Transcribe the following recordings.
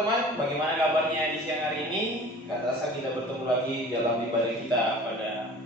teman-teman, bagaimana kabarnya di siang hari ini? Gak terasa kita bertemu lagi dalam ibadah kita pada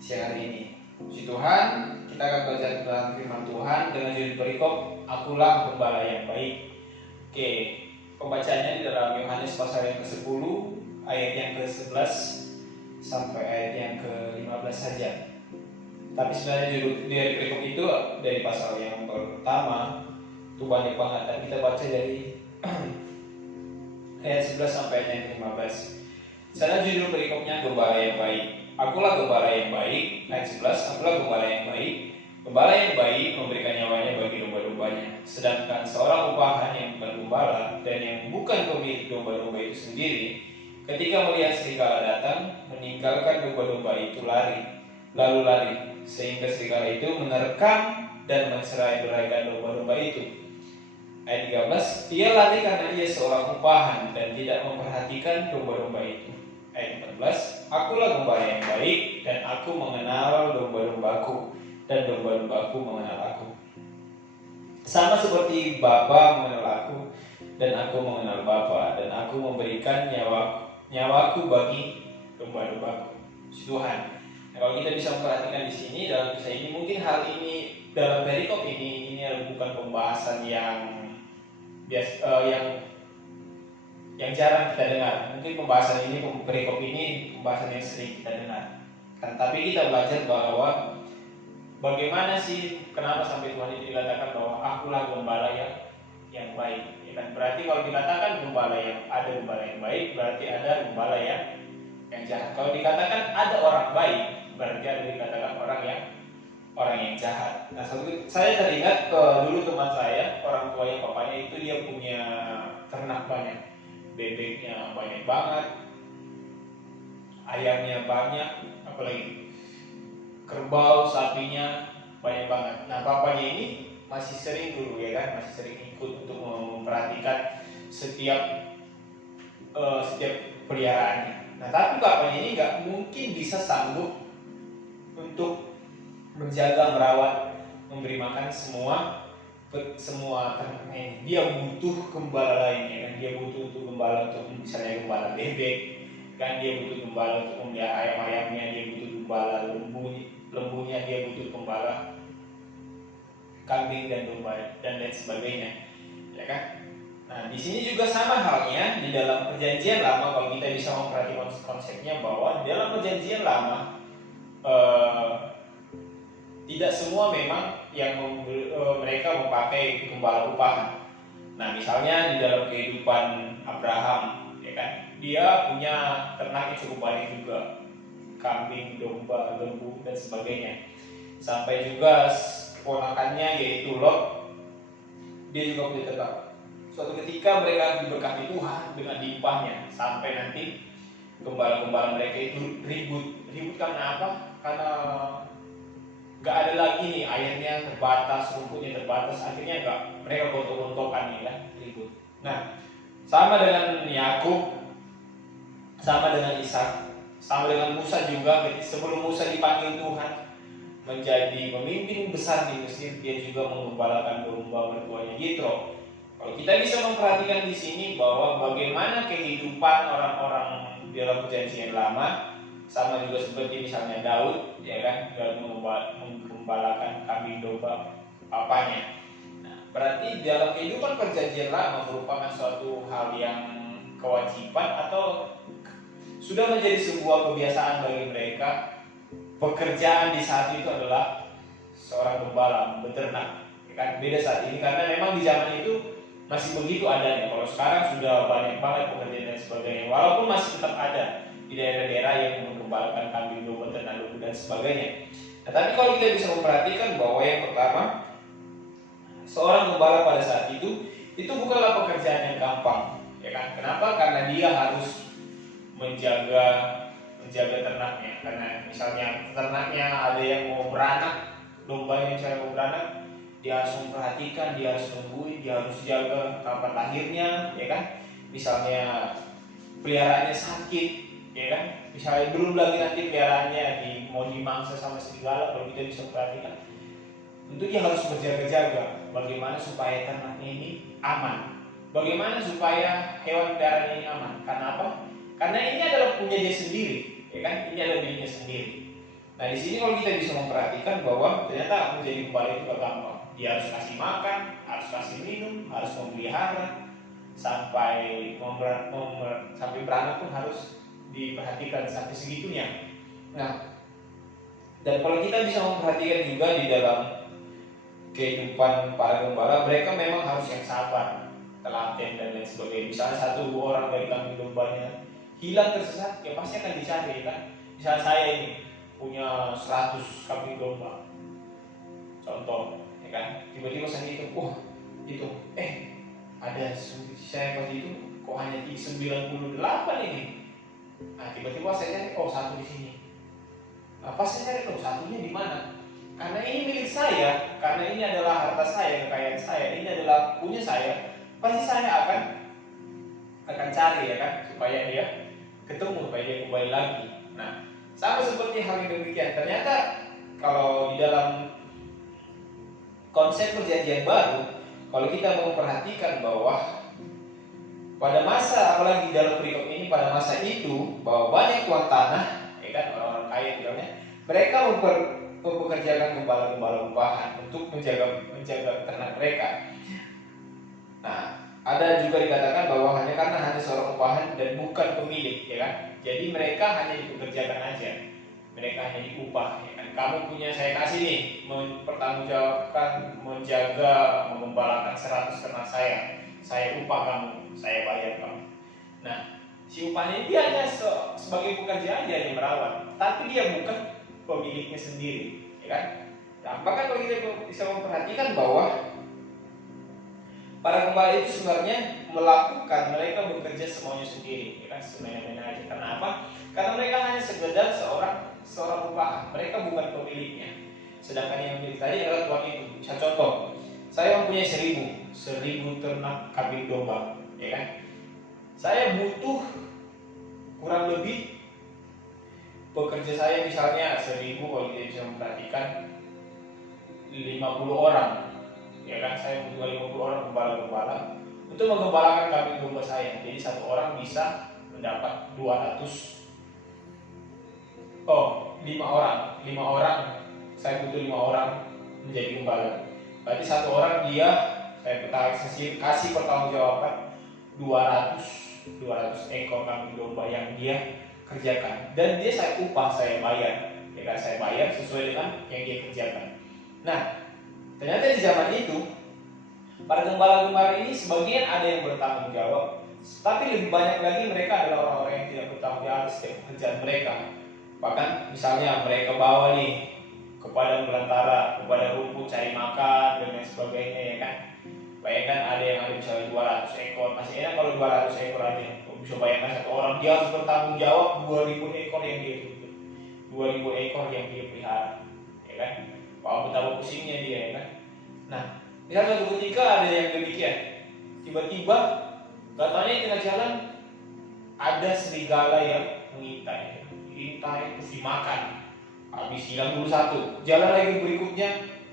siang hari ini. Puji Tuhan, kita akan belajar tentang firman Tuhan dengan judul perikop Akulah Gembala yang Baik. Oke, pembacanya di dalam Yohanes pasal yang ke-10 ayat yang ke-11 sampai ayat yang ke-15 saja. Tapi sebenarnya judul dari perikop itu dari pasal yang pertama itu banyak banget, dan kita baca dari ayat 11 sampai ayat yang ke-15. Sana judul perikopnya Gembala yang Baik. Akulah gembala yang baik. Ayat 11, akulah gembala yang baik. Gembala yang baik memberikan nyawanya bagi domba-dombanya. Sedangkan seorang upahan yang bukan gembala dan yang bukan pemilik domba-domba itu sendiri, ketika melihat serigala datang, meninggalkan domba-domba itu lalu lari, sehingga serigala itu menerkam dan mencerai-beraikan domba-domba itu. Ayat 13, ia lari karena ia seorang upahan dan tidak memperhatikan domba-domba itu. Ayat 14, akulah gembala yang baik dan aku mengenal domba-dombaku dan domba-dombaku mengenal aku. Sama seperti Bapa mengenal aku dan aku mengenal Bapa, dan aku memberikan nyawaku bagi domba-dombaku. Tuhan. Nah, kalau kita bisa memperhatikan di sini dalam kisah ini, mungkin hal ini dalam perikop ini bukan pembahasan yang jarang kita dengar. Mungkin pembahasan ini, perikop ini pembahasan yang sering kita dengar. Tapi kita belajar bahwa bagaimana sih, kenapa sampai Tuhan itu dikatakan bahwa akulah gembala yang baik. Ya kan? Berarti kalau dikatakan gembala yang baik, berarti ada gembala yang jahat. Kalau dikatakan ada orang baik, berarti ada dikatakan orang yang jahat. Nah, saya teringat dulu teman saya, orang tuanya papanya itu dia punya ternak banyak, bebeknya banyak banget, ayamnya banyak, apalagi kerbau, sapinya banyak banget. Nah, papanya ini masih sering dulu masih sering ikut untuk memperhatikan setiap peliharaannya. Nah, tapi papanya ini nggak mungkin bisa sanggup untuk menjaga, merawat, memberi makan semua ternaknya ini. Dia butuh gembala lainnya kan. Dia butuh untuk gembala untuk misalnya gembala bebek kan, dia butuh gembala untuk memelihara ayam-ayamnya, dia butuh gembala lembunya, dia butuh gembala kambing dan domba dan lain sebagainya, ya kan? Nah, di sini juga sama halnya di dalam Perjanjian Lama. Kalau kita bisa memperhatikan konsepnya bahwa di dalam Perjanjian Lama tidak semua memang yang mereka memakai gembala upahan. Nah, misalnya di dalam kehidupan Abraham, ya kan, dia punya ternak yang cukup banyak juga, kambing, domba, lembu dan sebagainya. Sampai juga ponakannya yaitu Lot, dia juga punya ternak. Suatu ketika mereka diberkati Tuhan dengan limpahnya, sampai nanti gembala-gembala mereka itu ribut karena apa? Karena gak ada lagi nih, airnya terbatas, rumputnya terbatas, akhirnya mereka gontok-gontokan nih kan, ribut. Nah, sama dengan Yakub, sama dengan Ishak, sama dengan Musa juga. Sebelum Musa dipanggil Tuhan menjadi pemimpin besar di Mesir, dia juga mengembalakan domba mertuanya Yitro. Kalau kita bisa memperhatikan di sini bahwa bagaimana kehidupan orang-orang di dalam Perjanjian Lama, sama juga seperti misalnya Daud, ya kan, menggembalakan kambing domba papanya. Nah, berarti dalam kehidupan Perjanjian Lama merupakan suatu hal yang kewajiban atau sudah menjadi sebuah kebiasaan bagi mereka. Pekerjaan di saat itu adalah seorang gembala, beternak, ya kan? Beda saat ini karena memang di zaman itu masih begitu adanya. Kalau sekarang sudah banyak banget pekerjaan dan sebagainya, walaupun masih tetap ada di daerah-daerah yang menggembalakan kambing, domba, ternak, lembu dan sebagainya. Nah, tapi kalau kita bisa memperhatikan bahwa yang pertama, seorang gembala pada saat itu bukanlah pekerjaan yang gampang, ya kan? Kenapa? Karena dia harus menjaga ternaknya. Karena misalnya ternaknya ada yang mau beranak, dombanya misalnya mau beranak, dia harus memperhatikan, dia harus nungguin, dia harus jaga kapan lahirnya, ya kan? Misalnya peliharaannya sakit, ya kan? Misalnya belum lagi nanti peliharaannya mau dimangsa sama serigala, kalau kita bisa perhatikan, tentu dia harus berjaga-jaga bagaimana supaya ternaknya ini aman. Bagaimana supaya hewan peliharaan ini aman? Karena apa? Karena ini adalah punya dia sendiri, ya kan? Ini adalah dirinya sendiri. Nah di sini kalau kita bisa memperhatikan bahwa ternyata menjadi gembala itu gak gampang. Dia harus kasih makan, harus kasih minum, harus memelihara, sampai sampai beranak pun harus diperhatikan sampai segitunya. Nah, dan kalau kita bisa memperhatikan juga di dalam kehidupan para gembala, mereka memang harus yang sabar, telaten dan lain sebagainya. Misalnya satu dua orang dari kambing dombanya hilang tersesat, ya pasti akan dicari kan. Misalnya saya ini punya 100 kambing domba, contoh, ya kan. Tiba-tiba saya hitung, itu, ada saya pas itu kok hanya 98 ini. Nah tiba-tiba saya cari, satu di sini. Nah, pas saya cari, satunya di mana? Karena ini milik saya, karena ini adalah harta saya, kekayaan saya, ini adalah punya saya, pasti saya akan cari ya kan, supaya dia ketemu, supaya dia kembali lagi. Nah, sama seperti hal yang demikian. Ternyata kalau di dalam konsep perjanjian baru, kalau kita mau perhatikan bahwa pada masa, apalagi dalam perikop ini, pada masa itu bahwa banyak tuan tanah, ya kan, orang-orang kaya misalnya, mereka mempekerjakan gembala-gembala upahan untuk menjaga ternak mereka. Nah, ada juga dikatakan bahwa hanya seorang upahan dan bukan pemilik, ya kan? Jadi mereka hanya dipekerjakan aja, mereka hanya diupah, ya kan? Kamu punya, saya kasih nih, mempertanggungjawabkan, menjaga, mengembalakan 100 ternak saya upah kamu, saya bayar kamu. Nah, si upahnya dia hanya sebagai pekerja aja yang merawat, tapi dia bukan pemiliknya sendiri, ya kan? Nah, bahkan kalau kita bisa memperhatikan bahwa para gembala itu sebenarnya mereka bekerja semuanya sendiri, ya kan? Semena-mena aja. Karena apa? Karena mereka hanya sekedar seorang upahan, mereka bukan pemiliknya. Sedangkan yang milik tadi adalah tuan itu. Saya contoh, saya mempunyai 1000 ternak kambing domba, ya kan? Saya butuh kurang lebih pekerja saya misalnya 1000, kalau kita bisa memperhatikan 50 orang, ya kan. Saya butuh 50 orang gembala-gembala untuk menggembalakan kambing domba saya. Jadi satu orang bisa mendapat 200. 5 orang. Saya butuh 5 orang menjadi gembala. Berarti satu orang saya kasih pertanggungjawaban 200 ekor kambing domba yang dia kerjakan, dan dia saya upah, saya bayar, ya kan, saya bayar sesuai dengan yang dia kerjakan. Nah, ternyata di zaman itu para gembala-gembala ini sebagian ada yang bertanggung jawab, tapi lebih banyak lagi mereka adalah orang-orang yang tidak bertanggung jawab setiap pekerjaan mereka. Bahkan misalnya mereka bawa nih ke padang belantara, kepada rumput cari makan dan lain sebagainya, ya kan. Bayangkan ada yang ada misalnya 200 ekor, masih enak kalau 200 ekor aja. Bisa bayangkan satu orang dia harus bertanggung jawab 2000 ekor yang dia tuntut, 2000 ekor yang dia pelihara, ya kan. Betapa pusingnya dia, ya kan. Nah, misalnya suatu ketika ada yang demikian, tiba-tiba katanya di tengah jalan ada serigala yang mengintai terus dimakan, habis hilang dulu satu, jalan lagi berikutnya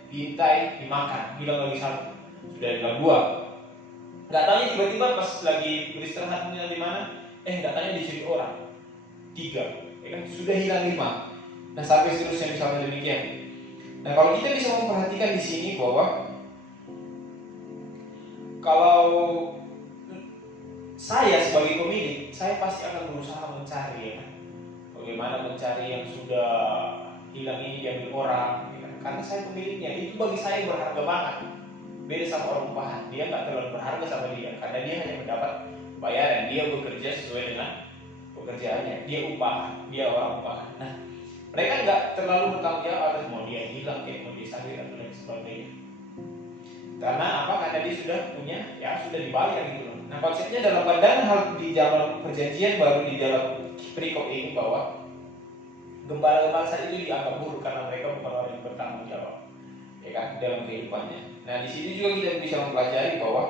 diintai, dimakan, hilang lagi satu, sudah hilang 2. Gak taunya tiba-tiba pas lagi beristirahat di mana, gak taunya dicuri orang 3, ya kan, sudah hilang 5. Nah sampai seterusnya misalnya demikian. Nah kalau kita bisa memperhatikan di sini bahwa kalau saya sebagai pemilik, saya pasti akan berusaha mencari, ya kan, bagaimana mencari yang sudah hilang ini diambil orang, ya kan? Karena saya pemiliknya, itu bagi saya berharga banget. Beda sama orang upahan, dia nggak terlalu berharga sama dia, karena dia hanya mendapat bayaran, dia bekerja sesuai dengan pekerjaannya, dia upahan, dia orang upahan. Nah, mereka nggak terlalu bertanggung jawab atas mau dia hilang, kayak mau dia sakit atau lain sebagainya. Karena apa? Karena dia sudah punya, ya sudah dibayar gitu loh. Nah konsepnya dalam pandangan hal di dalam perjanjian baru di dalam perikop ini bahwa gembala-gembala saat itu dianggap buruk karena mereka bukan orang yang bertanggung jawab, ya kan, dalam kehidupannya. Nah di sini juga kita bisa mempelajari bahwa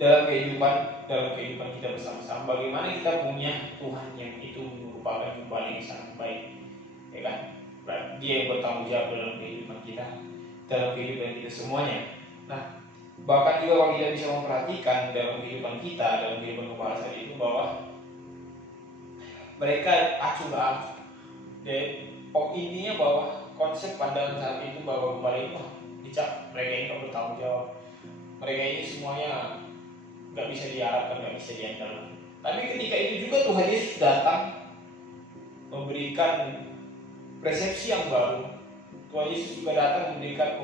dalam kehidupan kita bersama-sama, bagaimana kita punya Tuhan yang itu merupakan gembala yang sangat baik, ya kan. Dia yang bertanggung jawab dalam kehidupan kita, dalam kehidupan kita semuanya. Nah Bahkan juga kalau kita bisa memperhatikan dalam kehidupan kita, dalam kehidupan gembala saat itu, bahwa mereka acuh gak acuh. Dan intinya bahwa konsep pandangan saat itu bahwa gembala itu dicap mereka ini gak bertanggung jawab, mereka ini semuanya gak bisa diharapkan, gak bisa diandalkan. Tapi ketika itu juga Tuhan Yesus datang memberikan persepsi yang baru. Tuhan Yesus juga datang memberikan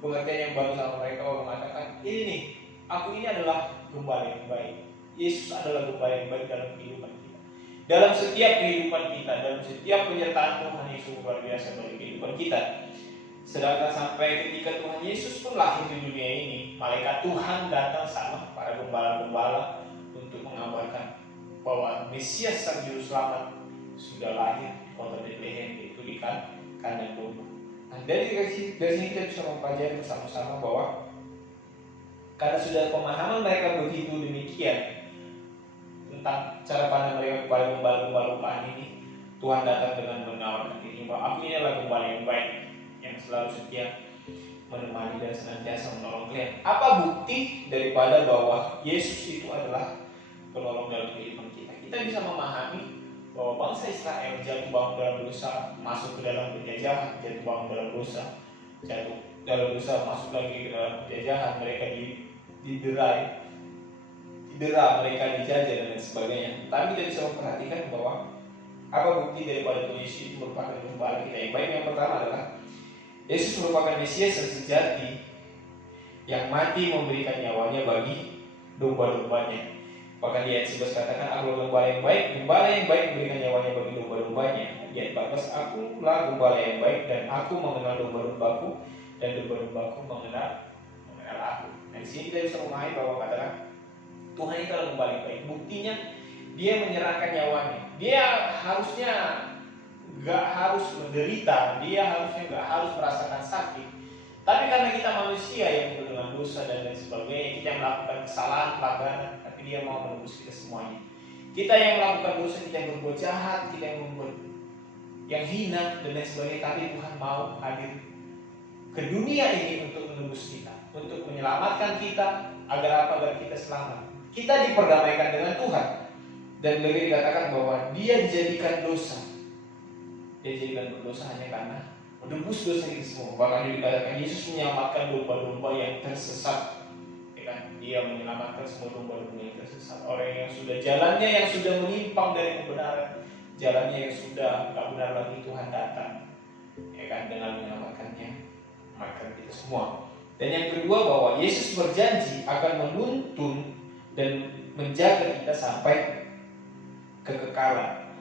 pengertian yang baru sama mereka, mengatakan ini nih, aku ini adalah gembala yang baik. Yesus adalah gembala yang baik dalam kehidupan kita, dalam setiap kehidupan kita, dalam setiap penyertaan Tuhan Yesus luar biasa bagi kehidupan kita. Sedangkan sampai ketika Tuhan Yesus pun lahir di dunia ini, malaikat Tuhan datang sama para gembala-gembala untuk mengabarkan bahwa Mesias sang juru selamat sudah lahir di kota Bethlehem, yaitu di kandang domba. Nah, dari sini kita bisa mempelajari bersama-sama bahwa karena sudah pemahaman mereka begitu demikian tentang cara pandang mereka kepada gembala-gembala upahan ini, Tuhan datang dengan menawarkan ini bahwa aku ini adalah gembala yang baik, yang selalu setia menemani dan senantiasa menolong kalian. Apa bukti daripada bahwa Yesus itu adalah penolong dalam kehidupan kita? Kita bisa memahami bahwa bangsa Israel jatuh bangun dalam dosa, masuk ke dalam penjajahan, jatuh bangun dalam dosa, jatuh dalam dosa, masuk lagi ke dalam penjajahan, mereka didera, mereka dijajah dan lain sebagainya. Tapi kita bisa memperhatikan bahwa apa bukti daripada Tuhan Yesus itu merupakan gembala kita yang baik. Yang pertama adalah Yesus merupakan Mesias yang sejati, yang mati memberikan nyawanya bagi domba-dombanya. Bahkan di ayat 11 katakan, aku gembala yang baik memberikan nyawanya bagi domba-dombanya. Di ayat 14, akulah gembala yang baik dan aku mengenal domba-dombaku dan domba-dombaku mengenal aku. Nah, di sini kita bisa memahami bahwa katakan Tuhan itu adalah gembala yang baik. Buktinya dia menyerahkan nyawanya. Dia harusnya gak harus menderita, dia harusnya gak harus merasakan sakit. Tapi karena kita manusia yang penuh dengan dosa dan lain sebagainya, kita yang melakukan kesalahan, pelanggaran, tapi dia mau menebus kita semuanya. Kita yang melakukan dosa, kita yang berbuat jahat, kita yang membuat yang hina dan lain sebagainya, tapi Tuhan mau hadir ke dunia ini untuk menebus kita, untuk menyelamatkan kita, agar apa? Agar kita selamat. Kita diperdamaikan dengan Tuhan. Dan lagi dikatakan bahwa dia dijadikan dosa. Dia dijadikan berdosa hanya karena menebus dosa kita semua. Bahkan dikatakan Yesus menyelamatkan domba-domba yang tersesat. Ya kan? Dia menyelamatkan semua domba-domba yang tersesat. Orang yang sudah jalannya yang sudah menyimpang dari kebenaran, jalannya yang sudah tak benar lagi, Tuhan datang. Ya kan? Dengan menyelamatkannya, menyelamatkan kita semua. Dan yang kedua bahwa Yesus berjanji akan menuntun dan menjaga kita sampai kekekalan.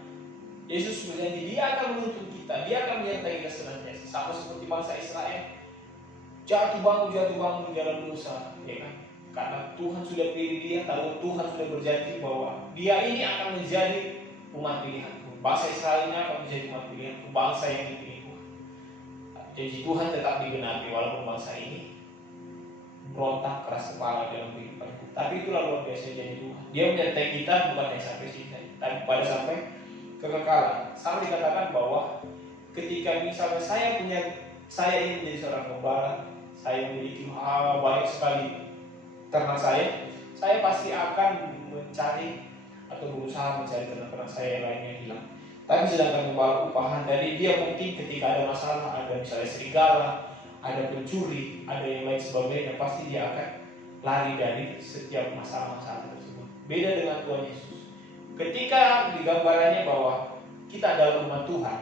Yesus berjanji dia akan menuntun kita, dia akan menyertai kita senantiasa, sama seperti bangsa Israel jatuh bangun di jalan dosa, ya kan? Karena Tuhan sudah pilih dia, tahu Tuhan sudah berjanji bahwa dia ini akan menjadi umat pilihanku. Bangsa Israel ini akan menjadi umat pilihanku, bangsa yang dipilih Tuhan. Janji Tuhan tetap digenapi walaupun bangsa ini berontak keras kepala dalam kehidupan. Tapi itulah luar biasa janji Tuhan. Dia menyertai kita bukan hanya sampai sini, tapi pada sampai kekekalan. Sama dikatakan bahwa ketika misalnya saya ingin menjadi seorang gembala, saya memiliki banyak sekali ternak saya pasti akan mencari atau berusaha mencari ternak-ternak saya yang lainnya hilang. Tapi sedangkan gembala upahan dari dia mungkin ketika ada masalah, ada misalnya serigala, ada pencuri, ada yang lain sebagainya, pasti dia akan lari dari setiap masalah-masalah tersebut. Beda dengan Tuhan Yesus. Ketika digambarannya bahwa kita adalah umat Tuhan,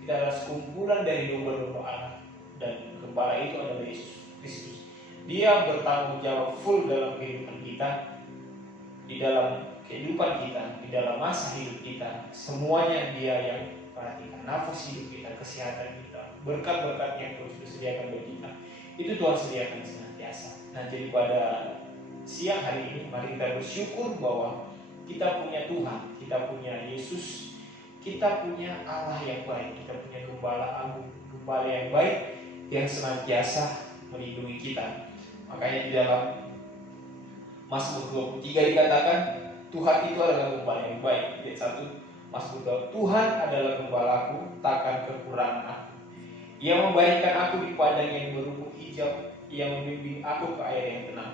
kita adalah sekumpulan dari domba-domba Allah, dan gembala itu adalah Yesus Kristus. Dia bertanggung jawab full dalam kehidupan kita, di dalam kehidupan kita, di dalam masa hidup kita. Semuanya dia yang perhatikan, nafas hidup kita, kesehatan kita, berkat-berkat yang Tuhan sudah sediakan bagi kita. Itu Tuhan sediakan senantiasa. Nah, jadi pada siang hari ini mari kita bersyukur bahwa kita punya Tuhan, kita punya Yesus, kita punya Allah yang baik, kita punya gembala agung, gembala yang baik yang senantiasa melindungi kita. Makanya di dalam Mazmur 23 dikatakan Tuhan itu adalah gembala yang baik. Ayat 1 Mazmur 2, Tuhan adalah gembalaku, takkan kekurangan aku. Ia membaringkan aku di padang yang berumput hijau, Ia membimbing aku ke air yang tenang.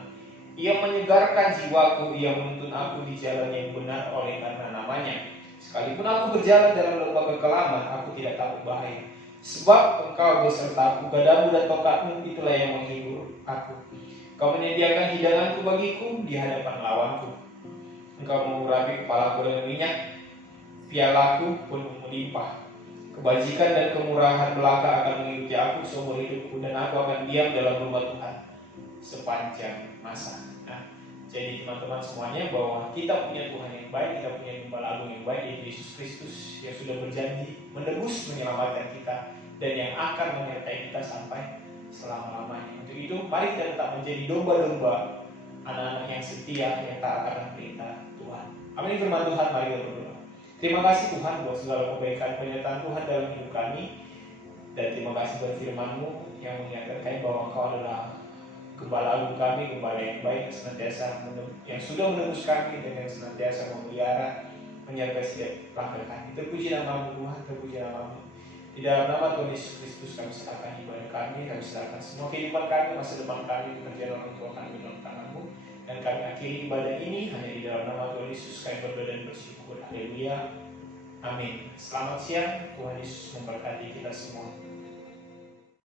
Ia menyegarkan jiwaku, ia menuntun aku di jalan yang benar oleh karena namanya. Sekalipun aku berjalan dalam lembah kekelaman, aku tidak takut bahaya. Sebab engkau besertaku, gadamu dan tongkatmu itulah yang menghibur aku. Kau menyediakan hidanganku bagiku di hadapan lawanku. Engkau mengurapi kepalaku dengan minyak, pialaku pun melimpah. Kebajikan dan kemurahan belaka akan mengikuti aku seumur hidupku, dan aku akan diam dalam rumah Tuhan sepanjang masa. Nah, jadi teman-teman semuanya, bahwa kita punya Tuhan yang baik, kita punya Gembala Agung yang baik, yaitu Yesus Kristus, yang sudah berjanji menebus, menyelamatkan kita, dan yang akan menyertai kita sampai selama-lamanya. Untuk itu, mari kita tetap menjadi domba-domba, anak-anak yang setia, yang taat akan perintah Tuhan. Amin. Firman Tuhan, mari kita berdoa. Terima kasih Tuhan buat segala kebaikan penyertaan Tuhan dalam hidup kami, dan terima kasih buat firman-Mu yang menyatakan bahwa Engkau adalah Gembala Agung kami, Gembala yang baik, yang sudah menebus kami, dan yang senantiasa memelihara, menyertai setiap langkah kami. Terpuji nama-Mu Tuhan, terpuji nama-Mu. Di dalam nama Tuhan Yesus Kristus kami serahkan ibadah kami serahkan semua kehidupan kami, masa depan kami, pekerjaan orang tua kami dalam tangan-Mu. Dan kami akhiri ibadah ini hanya di dalam nama Tuhan Yesus kami berdoa dan bersyukur. Haleluya. Amin. Selamat siang, Tuhan Yesus memberkati kita semua.